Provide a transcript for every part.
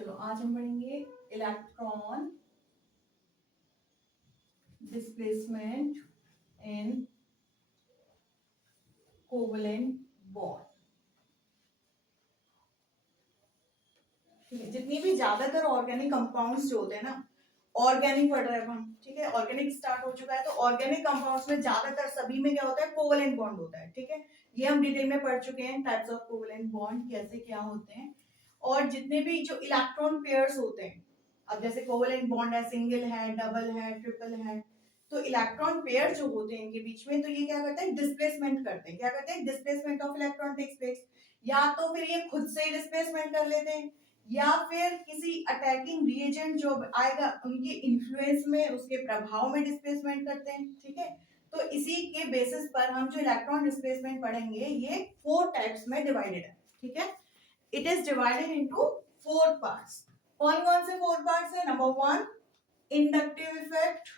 चलो आज हम पढ़ेंगे electron displacement in covalent bond. ठीक है, जितनी भी ज्यादातर ऑर्गेनिक कंपाउंड्स जो होते हैं ना, ऑर्गेनिक पढ़ रहे हैं हम, ठीक है, ऑर्गेनिक स्टार्ट हो चुका है, तो ऑर्गेनिक कंपाउंड्स में ज्यादातर सभी में क्या होता है, कोवलेंट बॉन्ड होता है। ठीक है, ये हम डिटेल में पढ़ चुके हैं, टाइप्स ऑफ कोवलेंट बॉन्ड कैसे क्या होते हैं। और जितने भी जो इलेक्ट्रॉन पेयर्स होते हैं, अब जैसे कोवलेंट बॉन्ड है, सिंगल है, डबल है, ट्रिपल है, तो इलेक्ट्रॉन पेयर जो होते हैं इनके बीच में, तो ये क्या करते हैं, डिस्प्लेसमेंट करते हैं। क्या करते हैं, displacement of electron takes place. या तो फिर ये खुद से डिस्प्लेसमेंट कर लेते हैं, या फिर किसी अटैकिंग रिएजेंट जो आएगा उनके इन्फ्लुएंस में, उसके प्रभाव में डिस्प्लेसमेंट करते हैं। ठीक है, तो इसी के बेसिस पर हम जो इलेक्ट्रॉन डिस्प्लेसमेंट पढ़ेंगे, ये 4 टाइप्स में डिवाइडेड है। ठीक है, it is divided into 4 parts. कौन कौन से 4 पार्ट्स है? Number 1 inductive effect,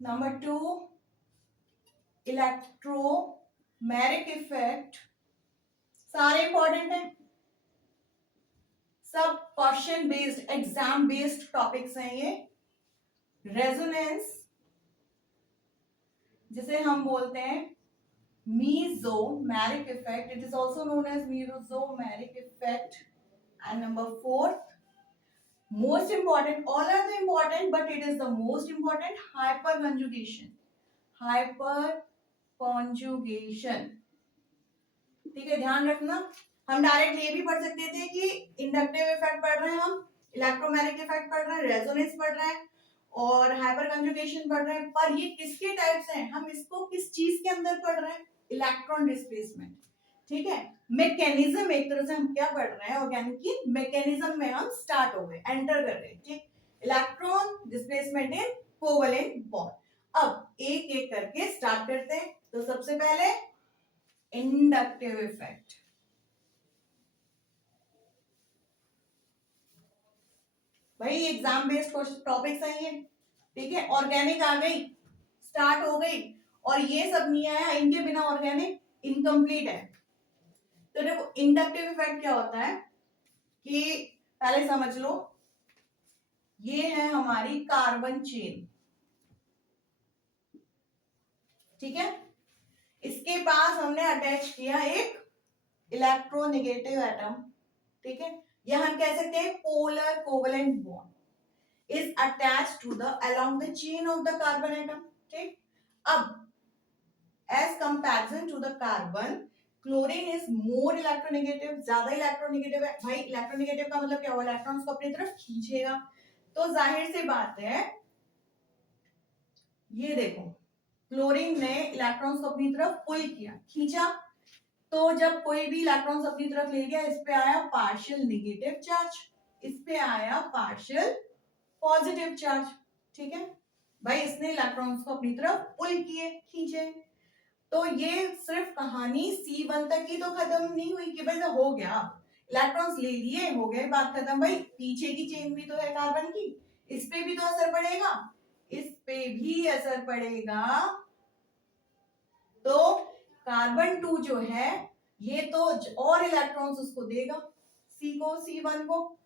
number 2 electromeric effect, सारे इंपॉर्टेंट है, सब question based exam based topics हैं ये। रेजोनेंस, जिसे हम बोलते हैं mesomeristic effect, it is also known as mesomeric effect. And number 4 most important, all are the important but it is the most important, hyperconjugation, hyperconjugation। ठीक है, ध्यान रखना, हम डायरेक्ट ये भी पढ़ सकते थे कि इंडक्टिव इफेक्ट पढ़ रहे हैं, हम इलेक्ट्रोमैग्नेटिक इफेक्ट पढ़ रहे हैं, रेजोनेंस पढ़ रहे हैं और हाइपर कंजुगेशन पढ़ रहे हैं, पर ये किसके टाइप से हैं, हम इसको किस चीज के अंदर पढ़ रहे हैं, इलेक्ट्रॉन डिस्प्लेसमेंट। ठीक है, मैकेनिज्म एक तरह से हम क्या पढ़ रहे हैं, ऑर्गेनिक की मैकेनिज्म में हम स्टार्ट हो गए, एंटर कर रहे हैं। ठीक, electron displacement in covalent bond. अब एक एक करके स्टार्ट करते हैं। तो सबसे पहले इंडक्टिव इफेक्ट, भाई एग्जाम बेस्ड टॉपिक्स है ये। ठीक है, ऑर्गेनिक आ गई, स्टार्ट हो गई, और ये सब नहीं आया, इनके बिना ऑर्गेनिक इनकम्प्लीट है। तो देखो इंडक्टिव इफेक्ट क्या होता है कि पहले समझ लो, ये है हमारी कार्बन चेन। ठीक है, इसके पास हमने अटैच किया एक इलेक्ट्रोनेगेटिव एटम। ठीक है, यह हम कह सकते हैं polar covalent bond is attached to the along the chain of the carbon atom. ठीक, अब as comparison to the carbon, chlorine is more electronegative, ज्यादा इलेक्ट्रोनेगेटिव है। भाई इलेक्ट्रोनेगेटिव का मतलब क्या हुआ, इलेक्ट्रॉन्स को अपनी तरफ खींचेगा। तो जाहिर सी बात है, ये देखो क्लोरीन ने इलेक्ट्रॉन्स को अपनी तरफ पुल किया, खींचा, तो जब कोई भी इलेक्ट्रॉन्स अपनी तरफ ले गया, इस पे आया पार्शियल नेगेटिव चार्ज, इस पे आया पार्शियल पॉजिटिव चार्ज। ठीक है भाई, इसने इलेक्ट्रॉन्स को अपनी तरफ पुल किए, खींचे। तो ये सिर्फ कहानी C1 तक ही तो खत्म नहीं हुई कि भाई हो गया, इलेक्ट्रॉन्स ले लिए, हो गए, बात खत्म। भाई पीछे की चेन भी तो है कार्बन की, इस पे भी तो असर पड़ेगा, इस पे भी असर पड़ेगा। तो कार्बन 2 जो है, ये तो और इलेक्ट्रॉन्स उसको देगा, C1 को।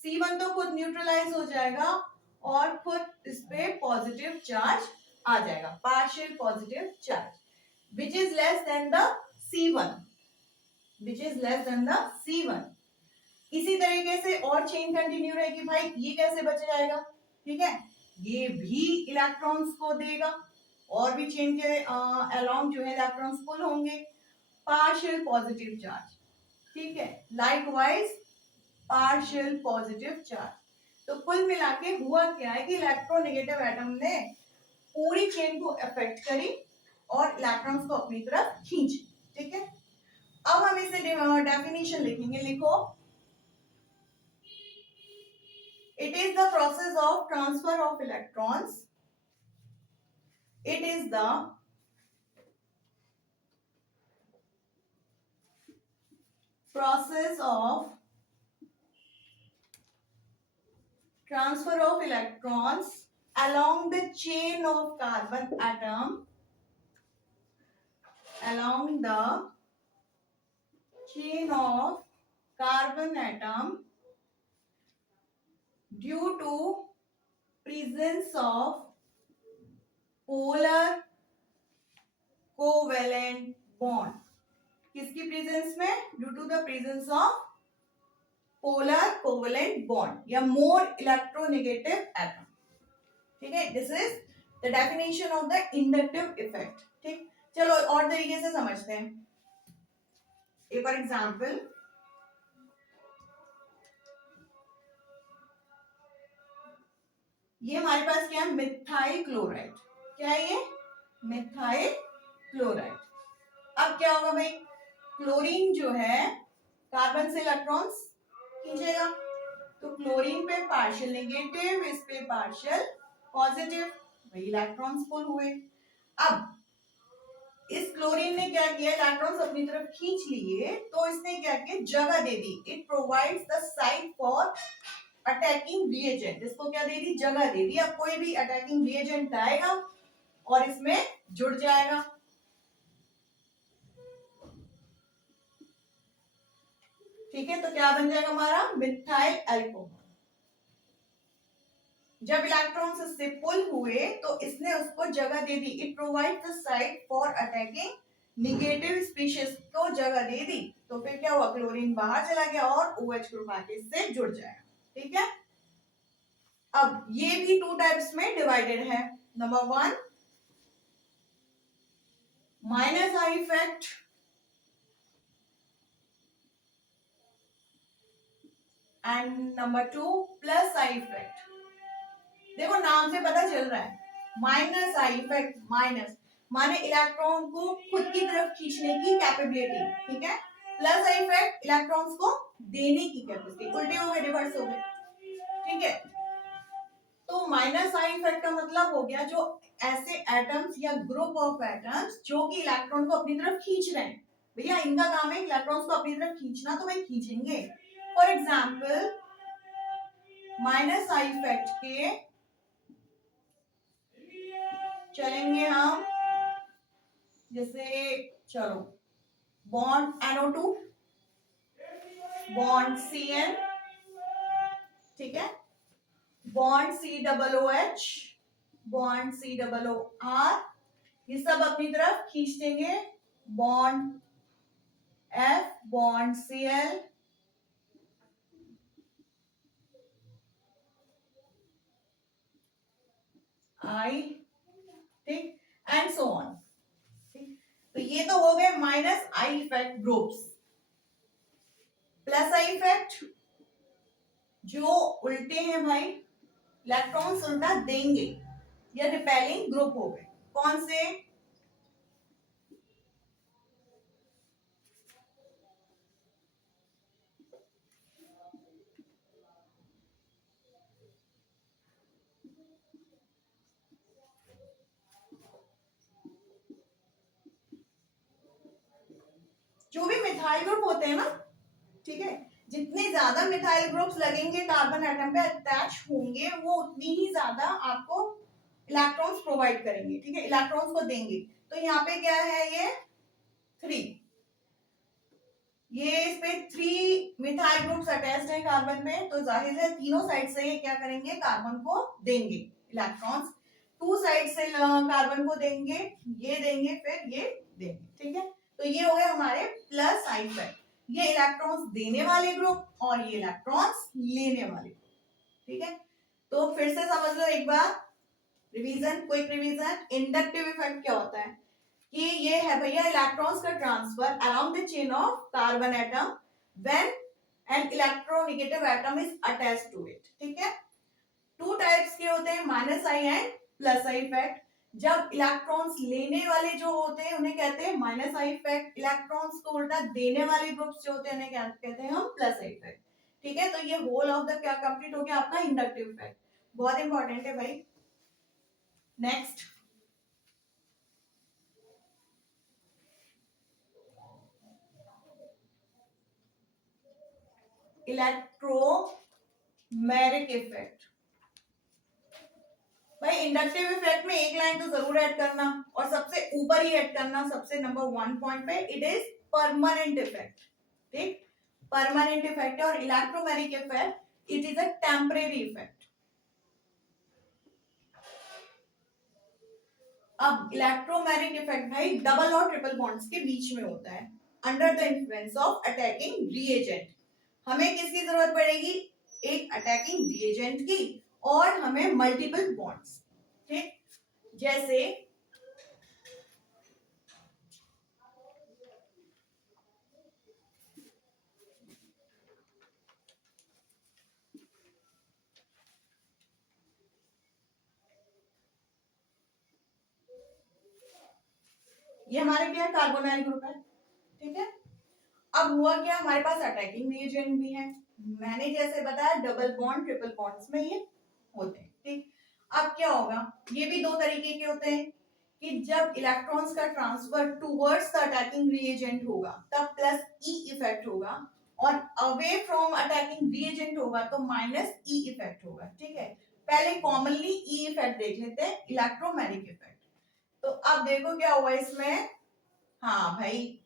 C1 तो खुद न्यूट्रलाइज हो जाएगा और खुद इस पे पॉजिटिव चार्ज आ जाएगा, partial positive charge, which is less than the C1, which is less than the C1। इसी तरीके से और चेन कंटिन्यू रहेगी। भाई ये कैसे बच जाएगा, ठीक है, ये भी इलेक्ट्रॉन्स को देगा, और भी चेन के अलोंग जो है इलेक्ट्रॉन्स पुल होंगे, पार्शियल पॉजिटिव चार्ज। ठीक है, लाइकवाइज पार्शियल पॉजिटिव चार्ज। तो कुल मिला के हुआ क्या है कि इलेक्ट्रोनेगेटिव एटम ने पूरी चेन को अफेक्ट करी और इलेक्ट्रॉन्स को अपनी तरफ खींच। ठीक है, अब हम इसे डेफिनेशन लिखेंगे, लिखो, it is the process of transfer of electrons, it is the process of transfer of electrons along the chain of carbon atom, along the chain of carbon atom due to presence of polar covalent bond. किसकी presence में? Due to the presence of polar covalent bond या more electronegative atom. ठीक है, this is the definition of the inductive effect. ठीक, चलो और तरीके से समझते हैं. एक और एग्जांपल, ये हमारे पास क्या है? Methyl chloride. क्या है ये? Methyl chloride. अब क्या होगा भाई? क्लोरीन जो है कार्बन से इलेक्ट्रॉन्स खींचेगा, तो क्लोरीन पे पार्शियल नेगेटिव, इस पे पार्शियल पॉजिटिव, वही इलेक्ट्रॉन्स पुल हुए. अब इस क्लोरीन ने क्या किया? इलेक्ट्रॉन्स अपनी तरफ खींच लिए, तो इसने क्या किया? जगह दे दी. It provides the site for attacking reagent. इसको क्या दे दी? जगह दे दी. अब कोई भी अटैकिंग रिएजेंट आएगा और इसमें जुड़ जाएगा. ठीक है, तो क्या बन जाएगा हमारा? Methyl alcohol. जब इलेक्ट्रॉन्स इससे पुल हुए तो इसने उसको जगह दे दी. It provide the site for attacking negative species को जगह दे दी. तो फिर क्या हुआ? क्लोरीन बाहर चला गया और OH ग्रुप आके इससे जुड़ जाएगा. ठीक है, अब ये भी टू टाइप्स में डिवाइडेड है. Number 1 minus I effect, and number 2 plus I effect. देखो नाम से पता चल रहा है, माइनस आई इफेक्ट. माइनस माने इलेक्ट्रॉन को खुद की तरफ खींचने की कैपेबिलिटी. ठीक है, प्लस आई इफेक्ट इलेक्ट्रॉन्स को देने की कैपेसिटी. उल्टे हो गए, रिवर्स हो गए. ठीक है, तो माइनस आई इफेक्ट का मतलब हो गया जो ऐसे एटम्स या ग्रुप ऑफ एटम्स जो कि इलेक्ट्रॉन को अपनी तरफ खींच रहे हैं. भैया इनका काम है इलेक्ट्रॉन्स को अपनी तरफ खींचना, तो वही खींचेंगे. For example minus I effect के चलेंगे हम, जैसे चलो बॉन्ड NO2, बॉन्ड CN, ठीक है, बॉन्ड COOH, बॉन्ड COOR, ये सब अपनी तरफ खींच देंगे. Bond F, bond Cl, I, ठीक, एंड सो ऑन. तो ये तो हो गए minus I effect groups. Plus I effect जो उल्टे हैं भाई, इलेक्ट्रॉन्स उल्टा देंगे या रिपेलिंग ग्रुप हो गए. कौन से? जो भी मिथाइल ग्रुप होते हैं ना, ठीक है, जितने ज्यादा मिथाइल ग्रुप्स लगेंगे कार्बन एटम पे अटैच होंगे, वो उतनी ही ज्यादा आपको इलेक्ट्रॉन्स प्रोवाइड करेंगे. ठीक है, इलेक्ट्रॉन्स को देंगे. तो यहाँ पे क्या है? ये 3, ये इस पे 3 मिथाइल ग्रुप्स अटैच्ड हैं कार्बन में, तो जाहिर है तीनों साइड से ये क्या करेंगे? कार्बन को देंगे इलेक्ट्रॉन्स. 2 साइड से कार्बन को देंगे, ये देंगे, फिर ये देंगे. ठीक है, तो ये हो गए हमारे प्लस आई इफेक्ट. ये इलेक्ट्रॉन्स देने वाले ग्रुप और ये इलेक्ट्रॉन्स लेने वाले ग्रुप. ठीक है, तो फिर से समझ लो एक बार, revision, quick revision. Inductive effect क्या होता है? कि ये है भैया इलेक्ट्रॉन्स का transfer around the chain of carbon atom when an electronegative atom is attached to it. ठीक है, 2 टाइप्स के होते हैं, minus I and plus I effect. जब इलेक्ट्रॉन्स लेने वाले जो होते हैं उन्हें कहते हैं माइनस आई इफेक्ट. इलेक्ट्रॉन्स को उल्टा देने वाले ग्रुप्स जो होते हैं उन्हें क्या कहते हैं हम? Plus I effect. ठीक है, तो ये होल ऑफ द क्या कंप्लीट हो गया आपका? Inductive effect. बहुत इंपॉर्टेंट है भाई. Next, electromeric effect. भाई इंडक्टिव इफेक्ट में एक लाइन तो जरूर ऐड करना, और सबसे ऊपर ही ऐड करना, सबसे नंबर 1 पॉइंट पे. It is permanent effect. ठीक, परमानेंट इफेक्ट है। और electromagnetic effect it is a temporary effect. अब इलेक्ट्रोमैग्नेटिक इफेक्ट भाई डबल और ट्रिपल बॉन्ड्स के बीच में होता है under the influence of attacking reagent. हमें किसकी जरूरत पड़ेगी, एक अटैकिंग रिएजेंट की और हमें मल्टीपल बॉन्ड्स। ठीक, जैसे ये हमारे क्या है, कार्बोनाइल ग्रुप है। ठीक है, अब हुआ क्या, हमारे पास अटैकिंग रिएजेंट भी है। मैंने जैसे बताया डबल बॉन्ड ट्रिपल बॉन्ड्स में ये होते हैं। ठीक, अब क्या होगा, ये भी दो तरीके के होते हैं कि जब इलेक्ट्रॉन्स का transfer towards the attacking reagent होगा तब प्लस ई इफेक्ट होगा, और अवे फ्रॉम अटैकिंग रिएजेंट होगा तो माइनस ई इफेक्ट होगा। ठीक है, पहले कॉमनली ई इफेक्ट देख लेते हैं, इलेक्ट्रोमैग्नेटिक इफेक्ट। तो अब देखो क्या हुआ इसमें, हाँ भाई,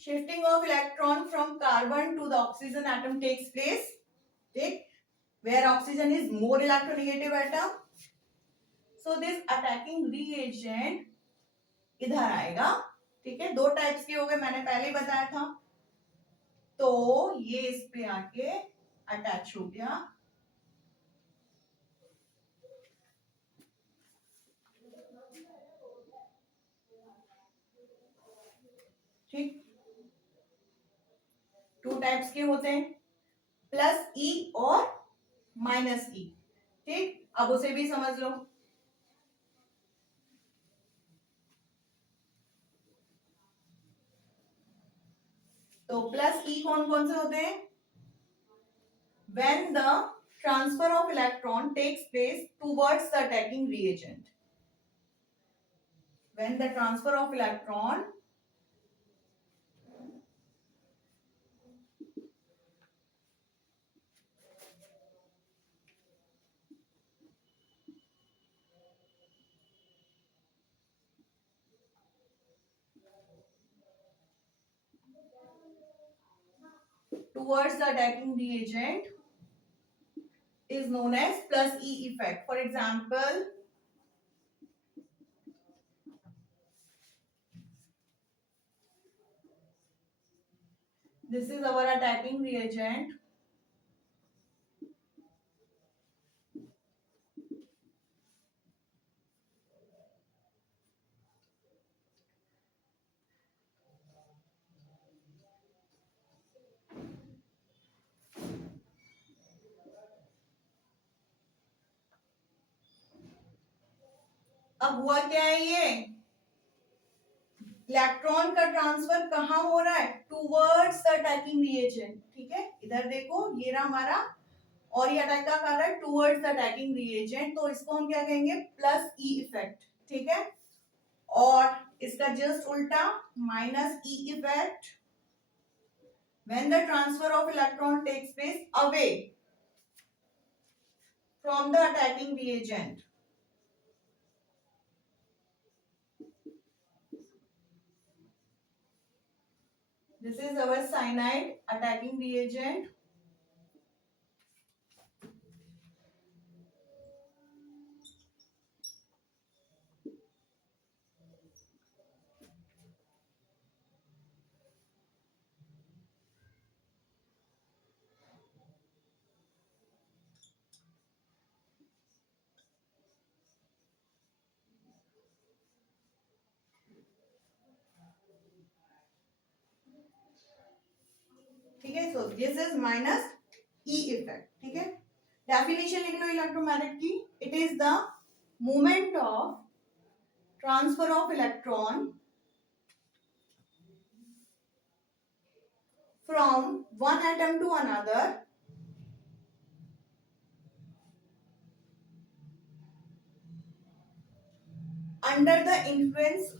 shifting of electron from carbon to the oxygen atom takes place, ठीक, where oxygen is more electronegative atom, so this attacking reagent इधर आएगा। ठीक है, दो टाइप्स के हो गए, मैंने पहले ही बताया था। तो ये इस पे आके अटैच हो गया। ठीक, टू टाइप्स के होते हैं, प्लस ई और माइनस ई। ठीक, अब उसे भी समझ लो। तो प्लस ई कौन कौन से होते हैं, when the transfer of electron takes place towards the attacking reagent, when the transfer of electron towards the attacking reagent is known as plus E effect. For example, this is our attacking reagent. अब हुआ क्या है, ये electron का transfer कहाँ हो रहा है, टूवर्ड्स द अटैकिंग रिएजेंट। ठीक है, इधर देखो ये रहा हमारा, और ये अटैक का कर रहा है टूवर्ड्स द अटैकिंग रिएजेंट, तो इसको हम क्या कहेंगे, प्लस ई इफेक्ट। ठीक है, और इसका जस्ट उल्टा minus E effect when the transfer of electron takes place away from the attacking reagent. This is our cyanide attacking reagent. ठीक है, so this is minus E effect. ठीक है, definition लिख लो इलेक्ट्रोमैग्नेट की, it is the movement of transfer of electron from one atom to another under the influence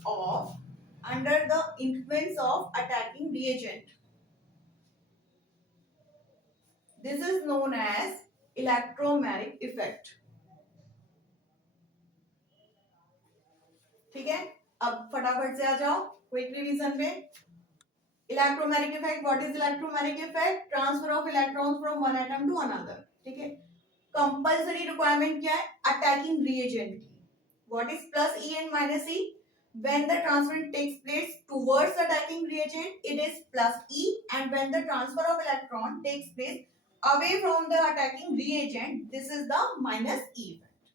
of attacking reagent. This is known as electromagnetic effect. ठीक है, अब फटाफट से आ जाओ क्विक रिवीजन पे। Electromagnetic effect, what is electromagnetic effect? Transfer of electrons from one atom to another, ठीक है। कंपल्सरी रिक्वायरमेंट क्या है? अटैकिंग रिएजेंट की। What is plus E and minus E? when the transfer takes place towards the attacking reagent, it is plus E, and when the transfer of electron takes place away from the attacking reagent, this is the minus E effect.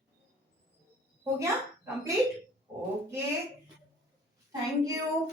हो गया? Complete? Okay. Thank you.